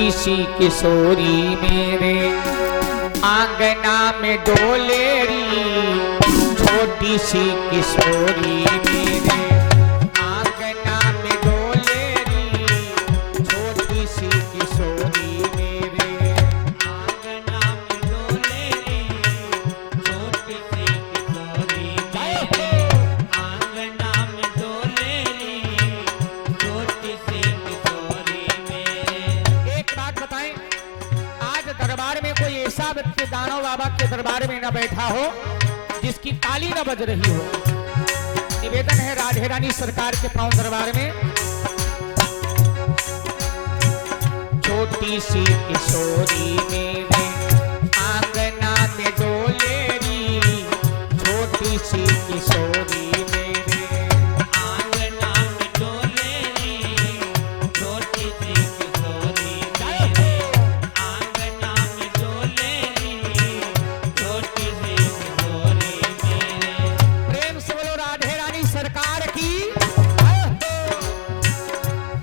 छोटी सी किशोरी मेरे आंगना में डोलेरी, छोटी सी किशोरी मेरे आंगना में डोलेरी, छोटी सी किशोरी मेरे आंगना में डोलेरी, छोटी सी किशोरी मेरे आंगना में डोलेरी, छोटी सी किशोरी मेरे। एक बात बताएं, आज दरबार में कोई ऐसा व्यक्ति दानव बाबा के दरबार में न बैठा हो जिसकी ताली न बज रही हो। निवेदन है राधे रानी सरकार के पांव दरबार में, छोटी सी किशोरी मेरे आंगना में डोलेरी, छोटी सी किशोरी मेरे आंगना में डोलेरी, छोटी सी किशोरी मेरे आंगना में डोलेरी, छोटी सी किशोरी मेरे। प्रेम से बोलो राधे रानी सरकार की।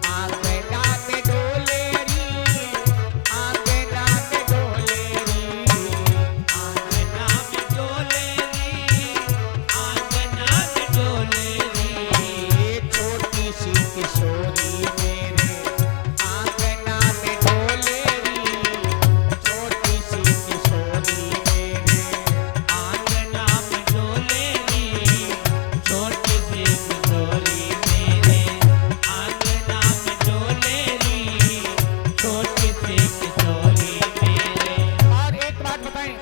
आंगना में डोलेरी, आंगना में डोलेरी, आंगना में डोलेरी, आंगना में डोलेरी, छोटी सी किशोरी मेरे आंगना में डोलेरी, छोटी सी किशोरी मेरे आंगना में डोलेरी, छोटी सी किशोरी मेरे आंगना में डोलेरी, छोटी सी किशोरी मेरे। और एक बात बताएं,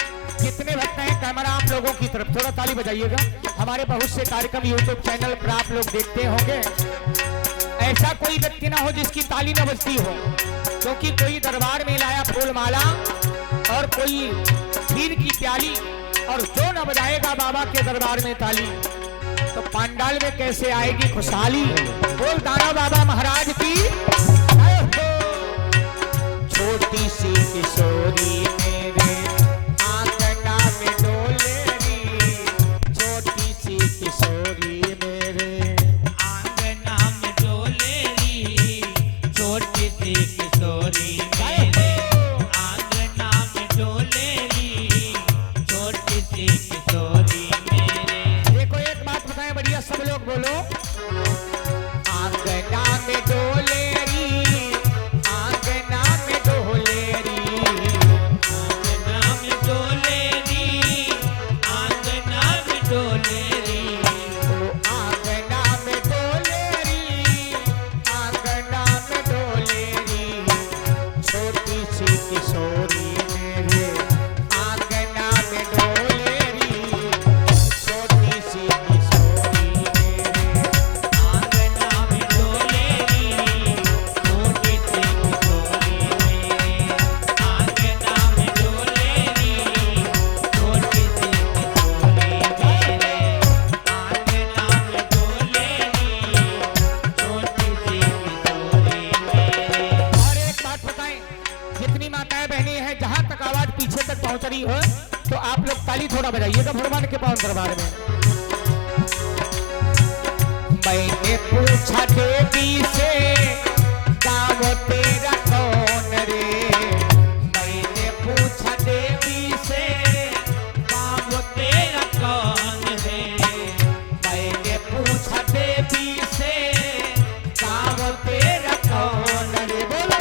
कितने भक्त हैं? कैमरा आप लोगों की तरफ, थोड़ा ताली बजाइएगा। हमारे बहुत से कार्यक्रम यूट्यूब चैनल पर आप लोग देखते होंगे, ऐसा कोई व्यक्ति ना हो जिसकी ताली न बजती हो, क्योंकि कोई दरबार में लाया फूल माला और कोई खीर की प्याली, और जो न बजाएगा बाबा के दरबार में ताली तो पंडाल में कैसे आएगी खुशहाली। बोल दानव बाबा महाराज की। छोटी सी किशोरी मेरे आंगना में डोलेरी, छोटी सी किशोरी मेरे आंगना में डोलेरी, छोटी सी किशोरी मेरे आंगना में डोलेरी, छोटी सी किशोरी मेरे। देखो एक बात बताएं बढ़िया, सब लोग बोलो। आंगना में डोलेरी, आंगना में डोलेरी, आंगना में डोलेरी, आंगना में डोलेरी, ओ आंगना में डोलेरी, आंगना में डोलेरी, छोटी सी किशोरी मेरे आंगना में डोलेरी, छोटी सी किशोरी मेरे आंगना में डोलेरी, छोटी सी किशोरी मेरे आंगना में डोलेरी, छोटी सी किशोरी मेरे आंगना में डोलेरी, छोटी सी किशोरी मेरे। और एक बात बताएं, जितनी माताएं बहनें हैं, जहां तक आवाज पीछे तक पहुंच रही हो तो आप लोग ताली थोड़ा बजाइएगा भगवान के पावन दरबार में। मैंने पूछा देवी से गाँव तेरा कौन रे, मैंने पूछा देवी से गाँव तेरा कौन है, मैंने पूछा देवी से गाँव तेरा कौन रे। बोलो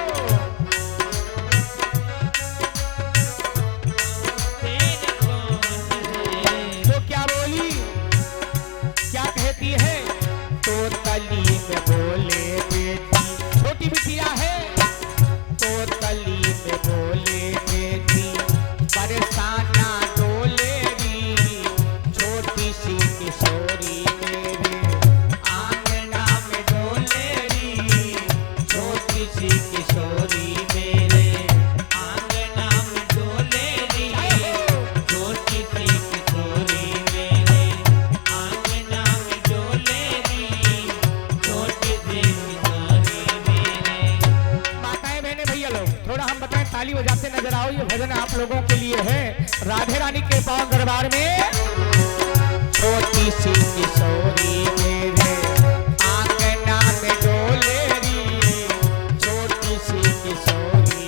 तेरा कौन है। तो क्या बोली, क्या कहती है? तो तली में बोले बेटी, छोटी बिटिया है, तो तली में बोले बेटी बरसाना डोलेरी, छोटी सी किशोरी मेरे आंगना में डोलेरी, छोटी सी किशोरी मेरे आंगना में डोलेरी, छोटी सी किशोरी मेरे आंगना में डोलेरी, छोटी सी किशोरी मेरे। माताएं बहनें भैया लोग, थोड़ा हम बताएं, ताली बजाते नजर आओ। ये भजन आप लोगों के लिए है राधे रानी के पावन दरबार में। छोटी सी किशोरी मेरे आंगना में डोलेरी, छोटी सी किशोरी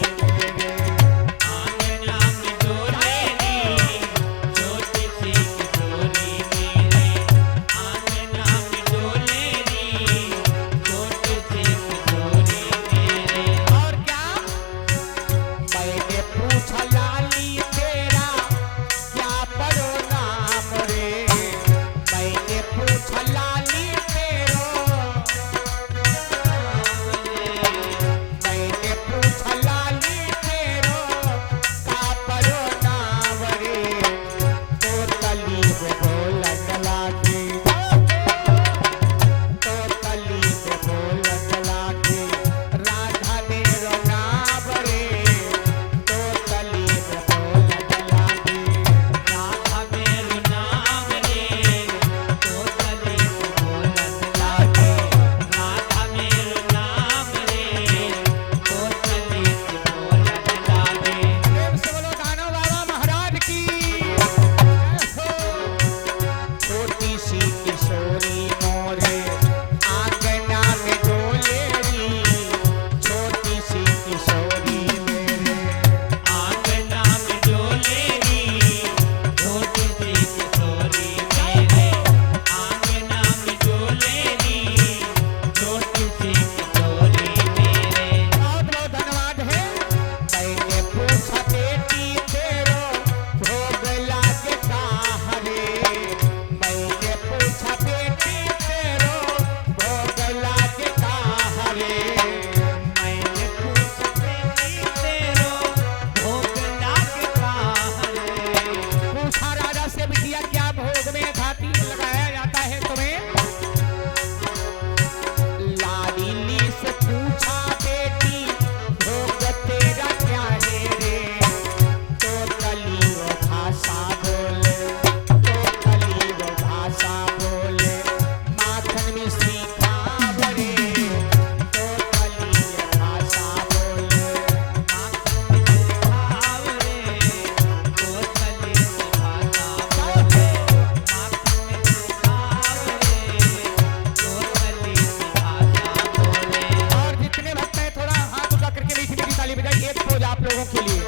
एक पोज आप लोगों के लिए।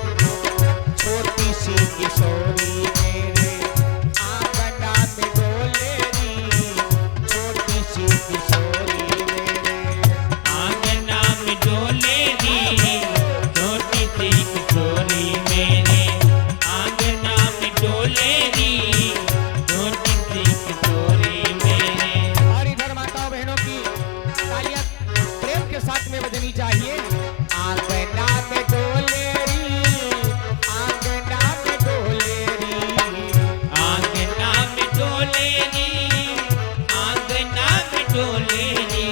छोटी सी किशोरी मेरे आंगना में डोले री, छोटी सी किशोरी मेरे आंगना में डोले री, छोटी सी किशोरी मेरे आंगना में डोले री, छोटी सी किशोरी मेरे। और इधर माताओं बहनों की तालियां प्रेम के साथ में बजनी चाहिए। आंगना में डोले री, आंगना में डोले री, आंगना में डोले री, आंगना में डोले री,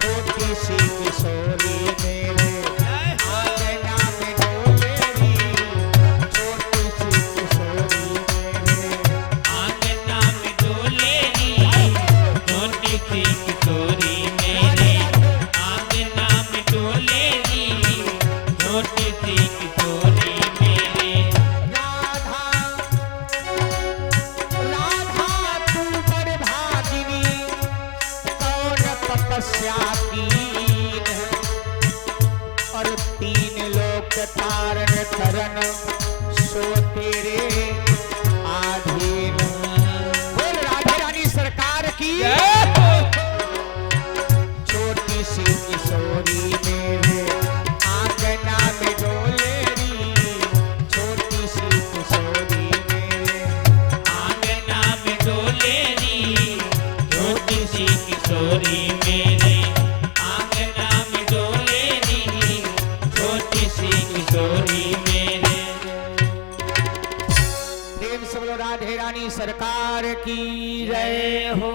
छोटी सी किशोरी मेरे आंगना में डोले री, छोटी सी किशोरी मेरे आंगना में डोले री, छोटी सी किशोरी मेरे आंगना में डोले री, छोटी सी किशोरी मेरे। राधा राधा तू बड़ भागिनी, कौन तपस्या कीन है, और तीन लोक तारण करन सो तेरे आधीन। बोल राधे रानी सरकार की। छोटी सी किशोरी मेरे आंगना में डोले री, छोटी सी किशोरी मेरे आंगना में डोले री, छोटी सी किशोरी मेरे आंगना में डोले री, छोटी सी किशोरी मेरे। प्रेम से बोलो राधे रानी सरकार की जय हो।